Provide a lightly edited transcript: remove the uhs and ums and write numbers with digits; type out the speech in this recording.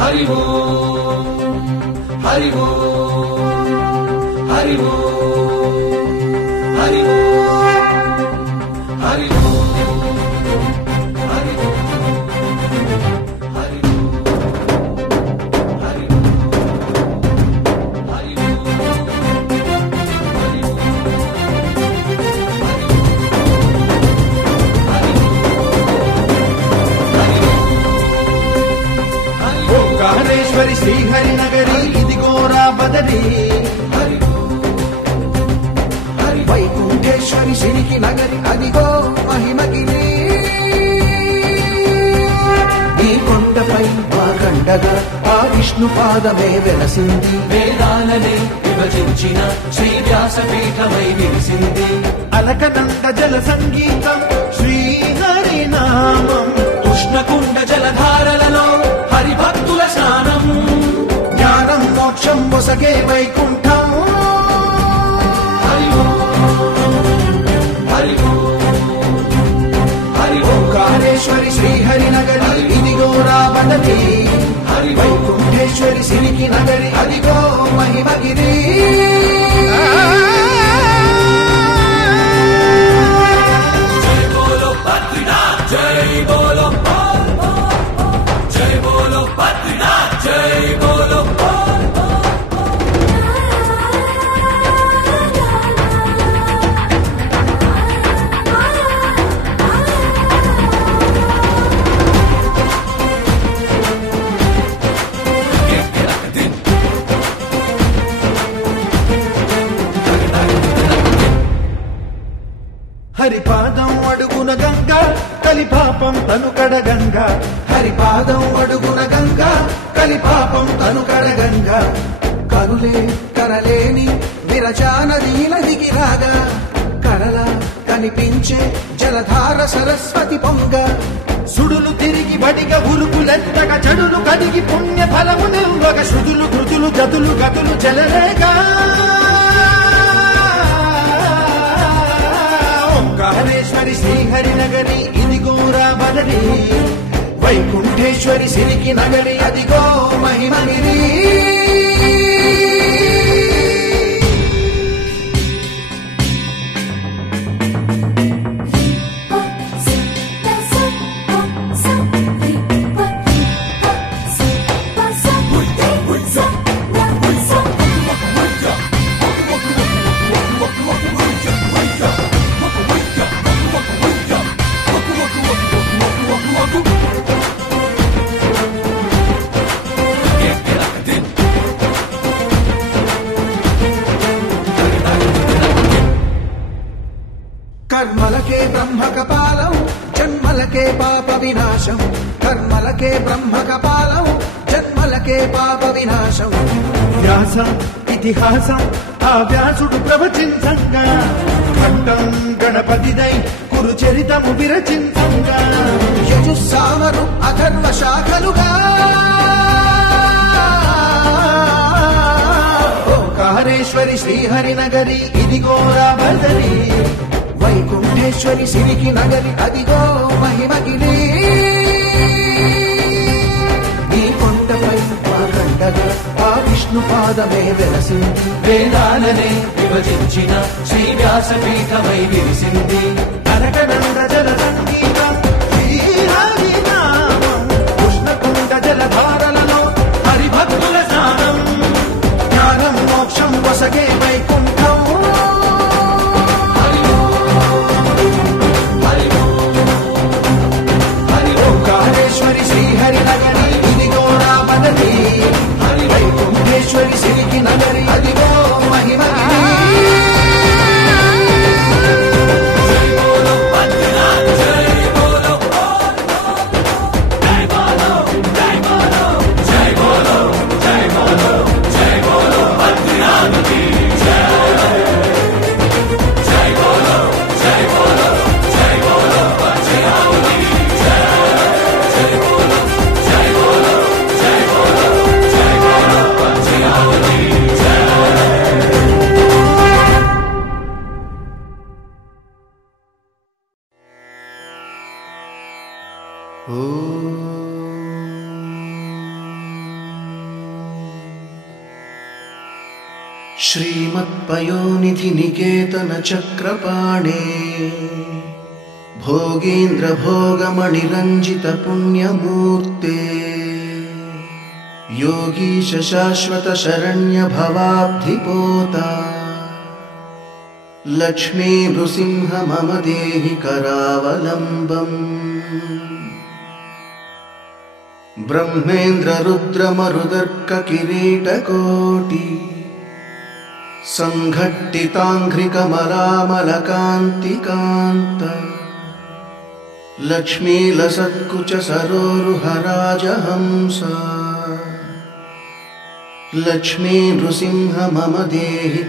హరి ఓం హరి ఓం హరి ఓం హరి ఓం హరి ఓం హరి ఓం హరి ఓం హరి ఓం హరి ఓంకారేశ్వరి శ్రీహరి నగరి ఇదిగోరా బదరి వైకుంఠేశ్వరి సిరికి నగరి అదిగో మహిమగిరి ఈ కొండపై వాగండగా ఆ విష్ణు పాదమే వెలసింది వేదాలనే విభజించిన శ్రీ వ్యాసపీఠమై విరిసింది అలకనంద జల సంగీతం శ్రీహరి నామం ఉష్ణకుండ జలధారలలో హరిభక్తుల స్నానం జ్ఞానం మోక్షం మొసగే వైకుంఠం హరి ఓం హరి ఓం హరి ఓం ఓంకారేశ్వరి శ్రీహరి నగరి ఇదిగోరా బదరి హరి ఓం వైకుంఠేశ్వరి సిరికి నగరి అదిగో మహిమగిరి జై బోలో బద్రీనాథ్ జై బోలో జై బోలో బద్రీనాథ్ జై బోలో హరిపాదం అడుగున గంగ కలిపాపం తనుకడ గంగ హరిపాదం అడుగున గంగ కలిపాపం తనుకడ గంగ కరులే కరలేని విరచానదీల దిగిరాగా కరల కనిపించే జలధార సరస్వతి పొంగ సుడులు తిరిగి బడిగ ఉరుకులెత్తగా చెడులు కడిగి పుణ్య ఫలము నిల్వగ శృతులు కృతులు గతులు గతులు జలరేగా ఓంకారేశ్వరి శ్రీహరి నగరి ఇదిగోరా బదరి వైకుంఠేశ్వరి సిరికి నగరి అదిగో మహిమగిరి కర్మలకే బ్రహ్మ కపాలం జన్మలకే పాప వినాశం కర్మలకే బ్రహ్మ కపాలం జన్మలకే పాప వినాశం వ్యాసం ఇతిహాసం ఆ వ్యాసుడు ప్రవచించంగా ఖండం గణపతిదై కురు చరితము విరచించంగా యజుస్సామరు అథర్వ శాఖలుగా ఓంకారేశ్వరి శ్రీహరి నగరి ఇదిగోరా బదరి వైకుంఠేశ్వరి సిరికి నగరి అదిగో మహిమగిరి ఈ కొండపై వాగండగా ఆ విష్ణు పాదమే వెలసింది వేదాలనే విభజించిన శ్రీ వ్యాసపీఠమై విరిసింది అరకనంద జల సంగీతం శ్రీహరి నామం ఉష్ణకుండ జలధారలలో హరిభక్తుల స్నానం జ్ఞానం మోక్షం వసగే వైకుంఠం హరి ఓం హరి ఓం హరి ఓం ఓంకారేశ్వరి శ్రీహరి నగరి ఇదిగోరా బదరి హరి ఓం వైకుంఠేశ్వరి సిరికి నగరి అదిగో మహిమగిరి జై బోలో బద్రీనాథ్ జై బోలో జై బోలో జై బోలో జై బోలో జై బోలో జై బోలో బద్రీనాథ్ కి జై श्रीमत्पयोनिधि निकेतन चक्रपाणे भोगीन्द्र भोगमणिरञ्जित पुण्यमूर्ते योगीश शाश्वत शरण्य भवाब्धिपोता लक्ष्मी नृसिंह मम देहि करावलम्बम् ब्रह्मेन्द्र रुद्र मरुदर्क किरीटकोटि संघट्टिताङ्घ्रिकमलामलकान्तिकान्त लक्ष्मीलसत्कुच सरोरुहराजहंस लक्ष्मी नृसिंह मम देहि